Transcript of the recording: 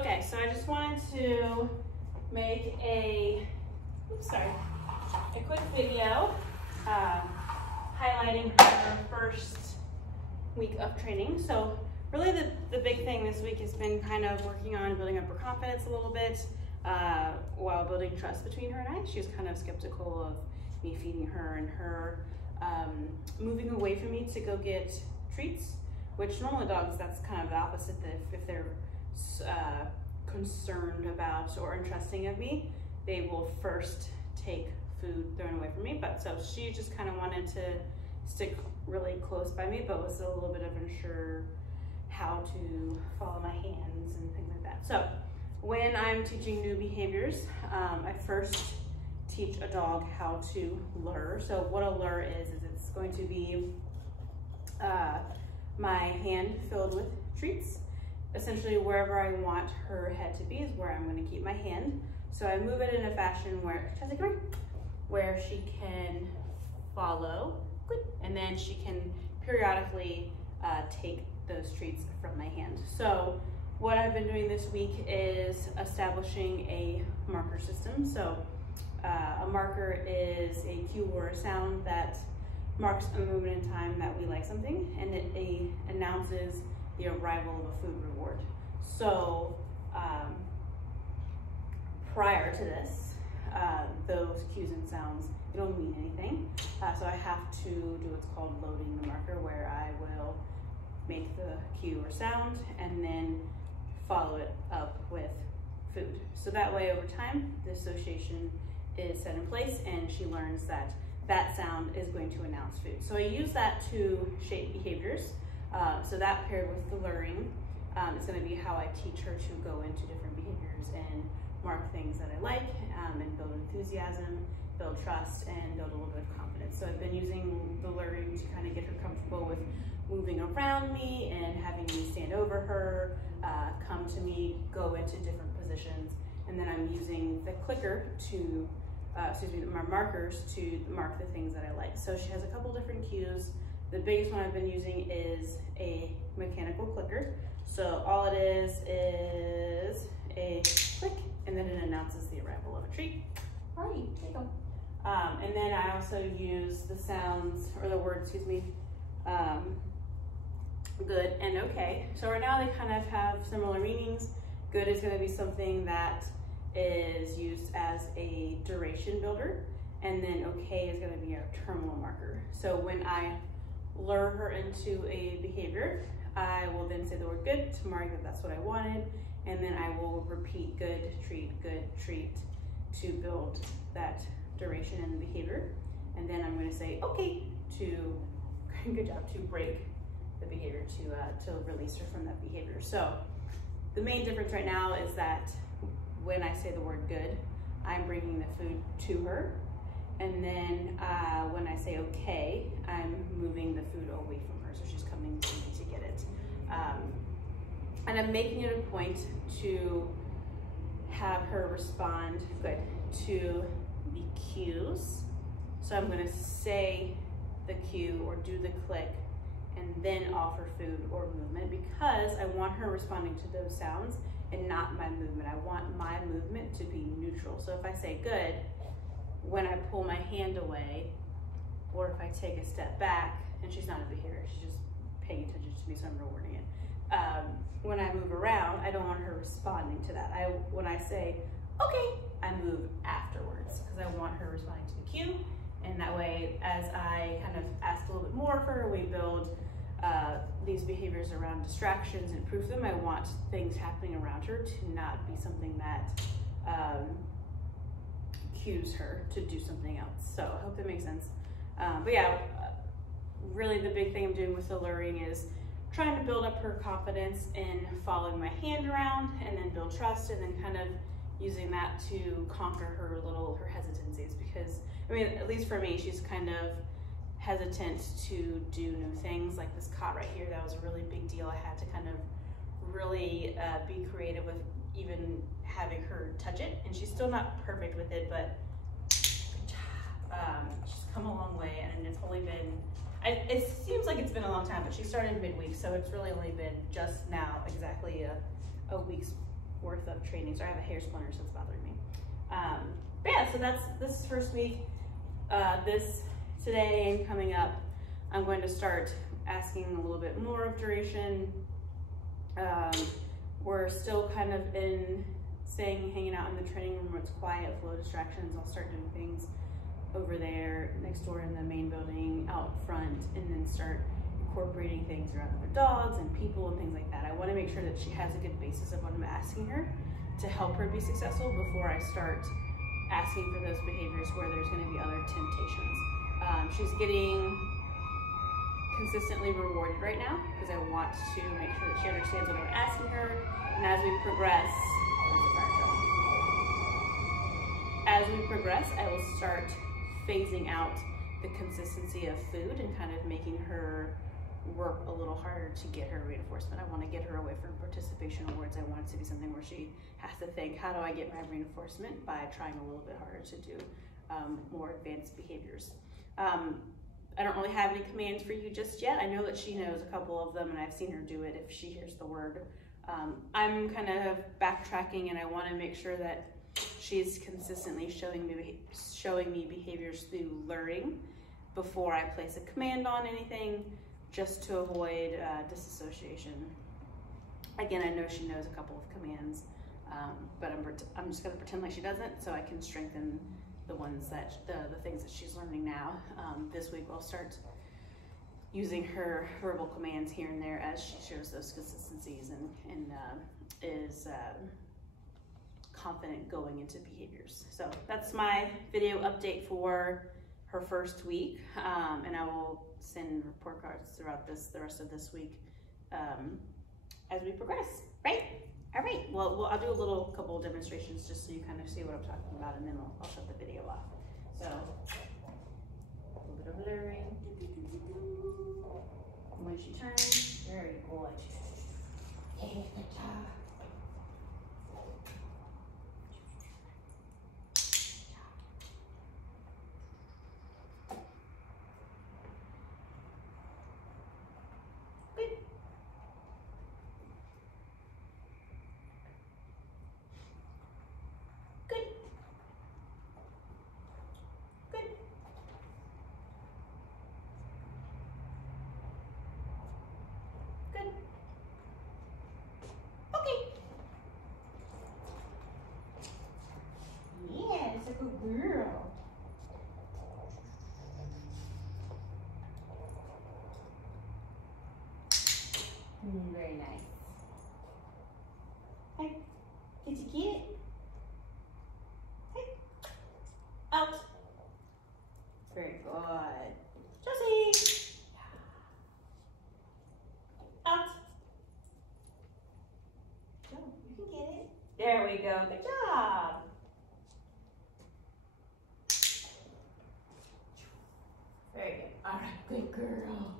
Okay, so I just wanted to make a quick video highlighting her first week of training. So really the big thing this week has been kind of working on building up her confidence a little bit while building trust between her and I. She was kind of skeptical of me feeding her and her moving away from me to go get treats, which normally dogs, that's kind of the opposite. If they're concerned about or untrusting of me, they will first take food thrown away from me. But so she just kind of wanted to stick really close by me, but was a little bit of unsure how to follow my hands and things like that. So when I'm teaching new behaviors, I first teach a dog how to lure. So what a lure is it's going to be my hand filled with treats. Essentially wherever I want her head to be is where I'm going to keep my hand. So I move it in a fashion where she can follow, and then she can periodically take those treats from my hand. So what I've been doing this week is establishing a marker system. So a marker is a cue or a sound that marks a moment in time that we like something, and it announces the arrival of a food reward. So prior to this, those cues and sounds, they don't mean anything. So I have to do what's called loading the marker, where I will make the cue or sound and then follow it up with food. So that way over time, the association is set in place and she learns that that sound is going to announce food. So I use that to shape behaviors. So that paired with the luring, it's going to be how I teach her to go into different behaviors and mark things that I like, and build enthusiasm, build trust, and build a little bit of confidence. So I've been using the luring to kind of get her comfortable with moving around me and having me stand over her, come to me, go into different positions, and then I'm using the clicker to, my markers to mark the things that I like. So she has a couple different cues. The biggest one I've been using is a mechanical clicker. So all it is a click, and then it announces the arrival of a treat. All right, there you go. And then I also use the sounds, or the words, excuse me, good and okay. So right now they kind of have similar meanings. Good is going to be something that is used as a duration builder, and then okay is going to be our terminal marker. So when I lure her into a behavior, I will then say the word good to mark that that's what I wanted, and then I will repeat good treat to build that duration in the behavior, and then I'm going to say okay to good job to break the behavior to release her from that behavior. So the main difference right now is that when I say the word good, I'm bringing the food to her, and then when I say okay, I'm moving the food away from her, so she's coming to me to get it. And I'm making it a point to have her respond to the cues. So I'm going to say the cue or do the click and then offer food or movement, because I want her responding to those sounds and not my movement. I want my movement to be neutral. So if I say good, when I pull my hand away, or if I take a step back, and she's not a behavior, she's just paying attention to me, so I'm rewarding it. When I move around, I don't want her responding to that. When I say, okay, I move afterwards, because I want her responding to the cue, and that way, as I kind of ask a little bit more of her, we build these behaviors around distractions and proof them. I want things happening around her to not be something that cues her to do something else. So I hope that makes sense. But yeah, really the big thing I'm doing with the luring is trying to build up her confidence in following my hand around, and then build trust, and then kind of using that to conquer her hesitancies. Because, I mean, at least for me, she's kind of hesitant to do new things. Like this cot right here, that was a really big deal. I had to kind of really be creative with even having her touch it, and she's still not perfect with it, but good job. She's come a long way, and it's only been, it seems like it's been a long time, but she started midweek, so it's really only been just now exactly a week's worth of training. So I have a hair splinter, so it's bothering me. But yeah, so that's this first week. Today and coming up, I'm going to start asking a little bit more of duration. We're still kind of hanging out in the training room where it's quiet, with low distractions. I'll start doing things over there next door in the main building, out front, and then start incorporating things around other dogs and people and things like that. I want to make sure that she has a good basis of what I'm asking her to help her be successful before I start asking for those behaviors where there's going to be other temptations. She's getting consistently rewarded right now because I want to make sure that she understands what I'm asking her. And as we progress, I will start phasing out the consistency of food and kind of making her work a little harder to get her reinforcement. I want to get her away from participation awards. I want it to be something where she has to think, how do I get my reinforcement, by trying a little bit harder to do more advanced behaviors. I don't really have any commands for you just yet. I know that she knows a couple of them and I've seen her do it if she hears the word. I'm kind of backtracking and I want to make sure that she's consistently showing me behaviors through learning before I place a command on anything, just to avoid disassociation. Again, I know she knows a couple of commands, but I'm just going to pretend like she doesn't, so I can strengthen the ones that the things that she's learning now. This week we'll start using her verbal commands here and there as she shows those consistencies and is confident going into behaviors. So that's my video update for her first week, and I will send report cards throughout the rest of this week as we progress, right? All right, well, I'll do a couple of demonstrations just so you kind of see what I'm talking about, and then I'll shut the video off. So, a little bit of blurring. When she turns, very good. Hey, good job. Good girl. Very nice. Hey, did you get it? Hey, out. Very good. Josie. Out. Joe, you can get it. There we go. Good job. Very good. All right, good girl.